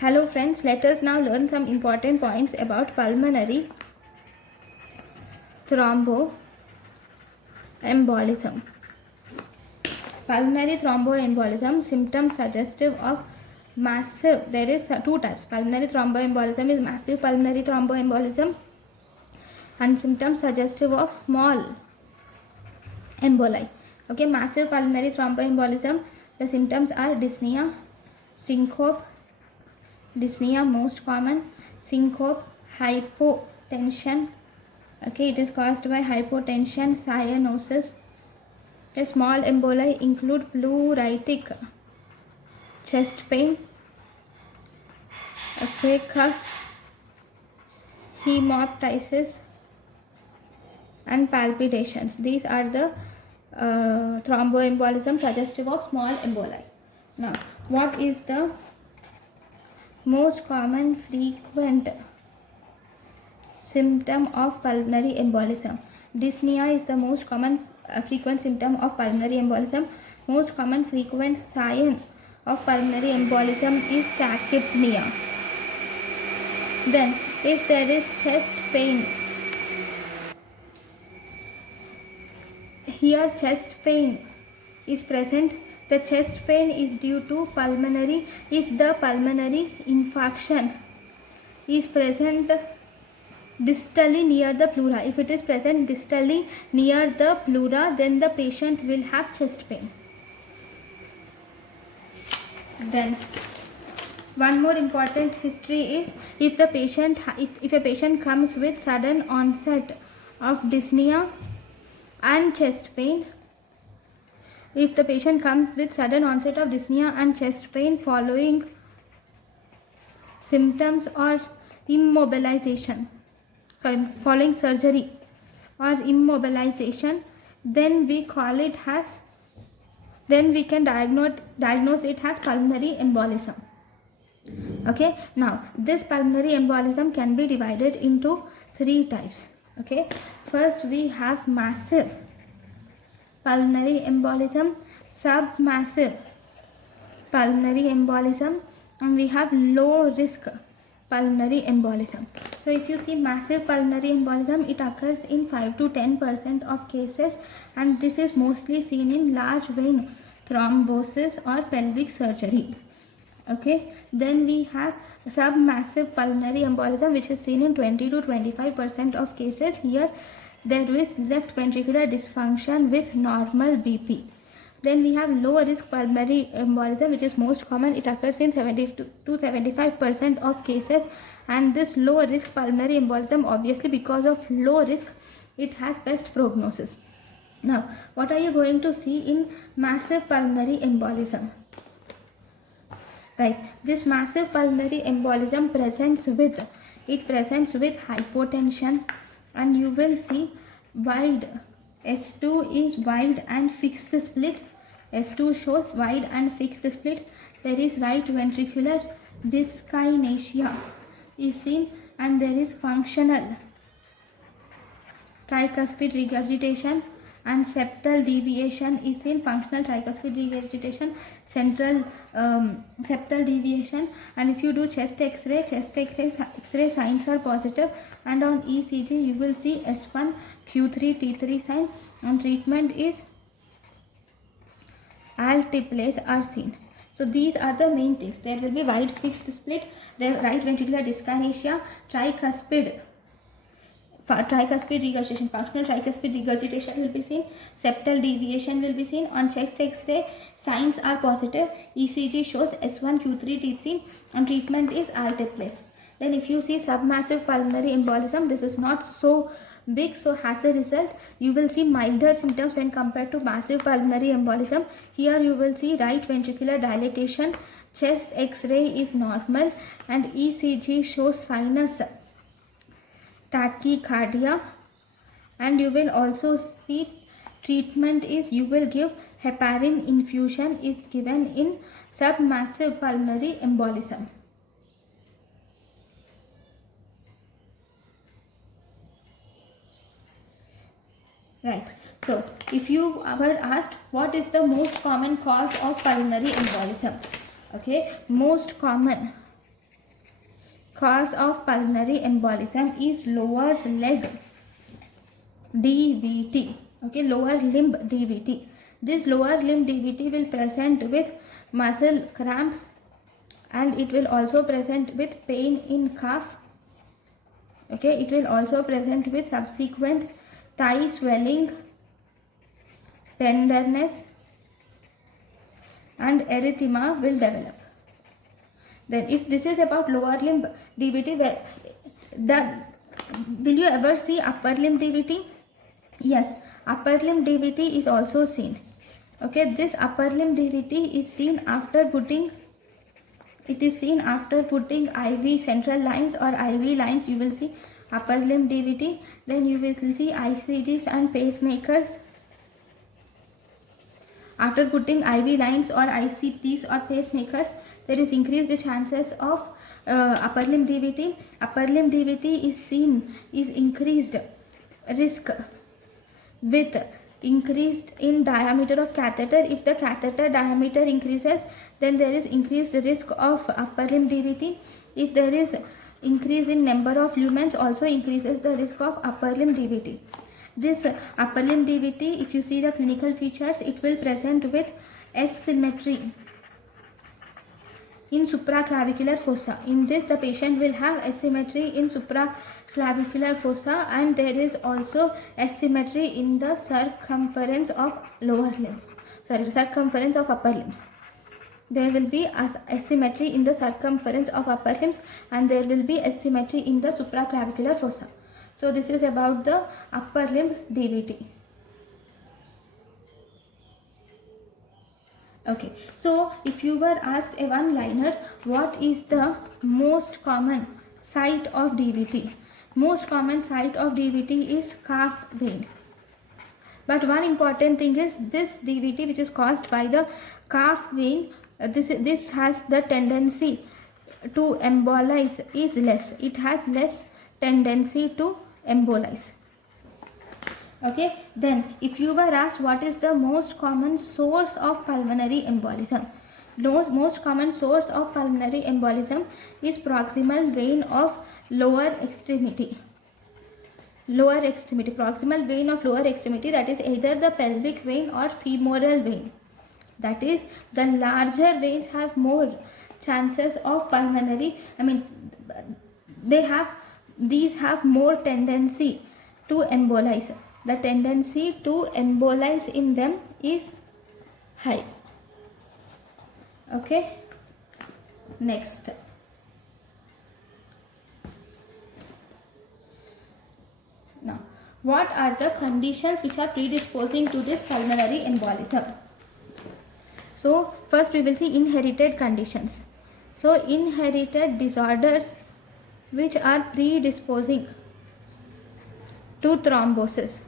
Hello friends, let us now learn some important points about pulmonary thromboembolism. Pulmonary thromboembolism, symptoms suggestive of massive, there is two types. Pulmonary thromboembolism is massive pulmonary thromboembolism and symptoms suggestive of small emboli. Okay, massive pulmonary thromboembolism, the symptoms are dyspnea, syncope, dyspnea most common, syncope, hypotension. Okay, it is caused by hypotension, cyanosis. Okay, small emboli include pleuritic chest pain, okay, cough, hemoptysis and palpitations. These are the thromboembolism suggestive of small emboli. Now, what is the most common frequent symptom of pulmonary embolism? Dyspnea is the most common frequent symptom of pulmonary embolism. Most common frequent sign of pulmonary embolism is tachypnea. Then, if there is chest pain, here chest pain is present. The chest pain is due to pulmonary. If the pulmonary infarction is present distally near the pleura, if it is present distally near the pleura, then the patient will have chest pain. Then one more important history is if a patient comes with sudden onset of dyspnea and chest pain, if the patient comes with sudden onset of dyspnea and chest pain following symptoms or following surgery or immobilization, then we can diagnose it as pulmonary embolism. Okay, now this pulmonary embolism can be divided into three types. Okay, first we have massive pulmonary embolism, submassive pulmonary embolism, and we have low risk pulmonary embolism. So if you see massive pulmonary embolism, it occurs in 5 to 10% of cases, and this is mostly seen in large vein thrombosis or pelvic surgery. Okay, then we have submassive pulmonary embolism, which is seen in 20 to 25% of cases. Here there is left ventricular dysfunction with normal BP. Then we have low risk pulmonary embolism, which is most common. It occurs in 70 to 75% of cases, and this low risk pulmonary embolism, obviously because of low risk, it has best prognosis. Now, what are you going to see in massive pulmonary embolism? Right, this massive pulmonary embolism presents with hypotension, and you will see wide. S2 is wide and fixed split. S2 shows wide and fixed split. There is right ventricular dyskinesia is seen, and there is functional tricuspid regurgitation and septal deviation is seen. Functional tricuspid regurgitation, central septal deviation. And if you do chest x-ray signs are positive, and on ECG you will see S1 Q3 T3 sign, and treatment is altiplase are seen. So these are the main things. There will be wide fixed split, there right ventricular dyskinesia, tricuspid regurgitation, functional tricuspid regurgitation will be seen, septal deviation will be seen. On chest x-ray signs are positive, ECG shows S1 Q3 T3, and treatment is altiplase. Then if you see submassive pulmonary embolism, this is not so big, so as a result you will see milder symptoms when compared to massive pulmonary embolism. Here you will see right ventricular dilatation, chest x-ray is normal, and ECG shows sinus tachycardia, and you will also see treatment is you will give heparin infusion is given in submassive pulmonary embolism. Right, so if you were asked what is the most common cause of pulmonary embolism, okay, most common cause of pulmonary embolism is lower leg DVT. Okay, lower limb DVT. This lower limb DVT will present with muscle cramps, and it will also present with pain in calf. Okay, it will also present with subsequent thigh swelling, tenderness, and erythema will develop. Then if this is about lower limb DVT, will you ever see upper limb DVT? Yes, upper limb DVT is also seen. Okay, this upper limb DVT is seen after putting, it is seen after putting IV central lines or IV lines. You will see upper limb DVT. Then you will see ICDs and pacemakers. After putting IV lines or ICDs or pacemakers, there is increased chances of upper limb DVT. Upper limb DVT is increased risk with increased in diameter of catheter. If the catheter diameter increases, then there is increased risk of upper limb DVT. If there is increase in number of lumens, also increases the risk of upper limb DVT. This upper limb DVT, if you see the clinical features, it will present with asymmetry in supraclavicular fossa. In this, the patient will have asymmetry in supraclavicular fossa, and there is also asymmetry in the circumference of circumference of upper limbs. There will be asymmetry in the circumference of upper limbs, and there will be asymmetry in the supraclavicular fossa. So this is about the upper limb DVT. Okay, so if you were asked a one-liner, what is the most common site of DVT? Most common site of DVT is calf vein. But one important thing is this DVT, which is caused by the calf vein, this has the tendency to embolize is less. It has less tendency to embolize. Okay, then if you were asked what is the most common source of pulmonary embolism, most common source of pulmonary embolism is proximal vein of lower extremity. Proximal vein of lower extremity, that is either the pelvic vein or femoral vein. That is, the larger veins have more chances of pulmonary, these have more tendency to embolize. The tendency to embolize in them is high. Okay, next. Now, what are the conditions which are predisposing to this pulmonary embolism? So, first we will see inherited conditions. So, inherited disorders which are predisposing to thrombosis.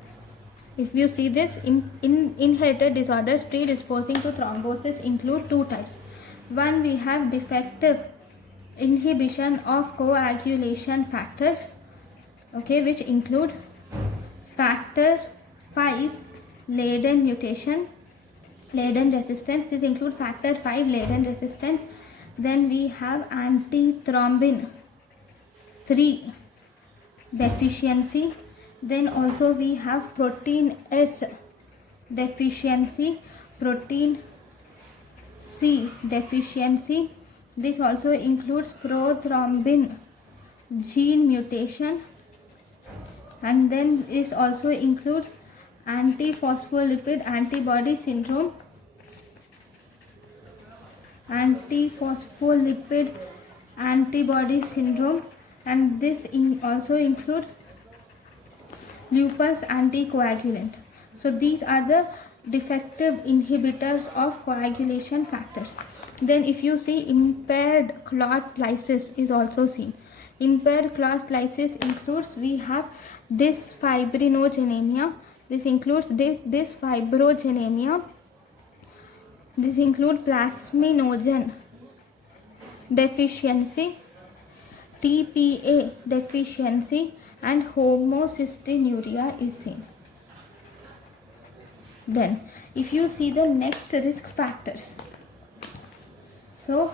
If you see this, inherited disorders predisposing to thrombosis include two types. One, we have defective inhibition of coagulation factors, okay, which include factor 5 Leiden mutation, Leiden resistance. This includes factor 5 Leiden resistance. Then we have antithrombin 3 deficiency. Then also we have protein S deficiency, protein C deficiency. This also includes prothrombin gene mutation, and then this also includes antiphospholipid antibody syndrome, antiphospholipid antibody syndrome, and this also includes lupus anticoagulant. So these are the defective inhibitors of coagulation factors. Then if you see, impaired clot lysis is also seen. Impaired clot lysis includes, we have dysfibrinogenemia. This includes dysfibrogenemia. This includes plasminogen deficiency, TPA deficiency, and homocystinuria is seen. Then if you see the next risk factors, so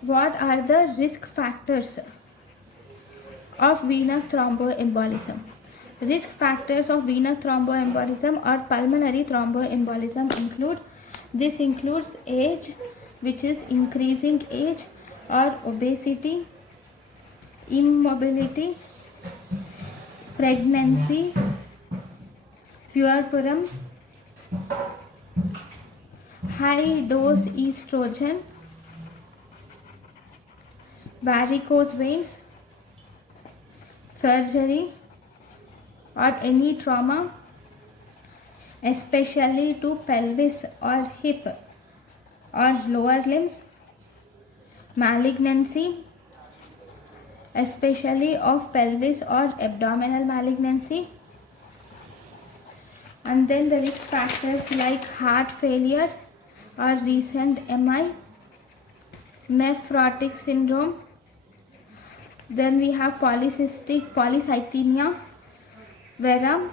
what are the risk factors of venous thromboembolism. Risk factors of venous thromboembolism or pulmonary thromboembolism include, this includes age, which is increasing age, or obesity, immobility, pregnancy, puerperum, high dose estrogen, varicose veins, surgery, or any trauma, especially to pelvis or hip or lower limbs, malignancy, especially of pelvis or abdominal malignancy. And then the risk factors like heart failure or recent MI, nephrotic syndrome. Then we have polycystic polycythemia vera,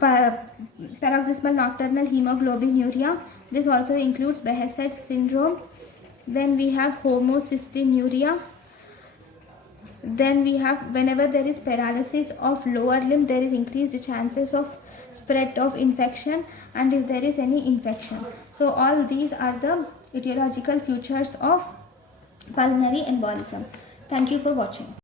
paroxysmal nocturnal hemoglobinuria. This also includes Behcet syndrome. Then we have homocystinuria. Then we have, whenever there is paralysis of lower limb, there is increased chances of spread of infection, and if there is any infection. So all these are the etiological features of pulmonary embolism. Thank you for watching.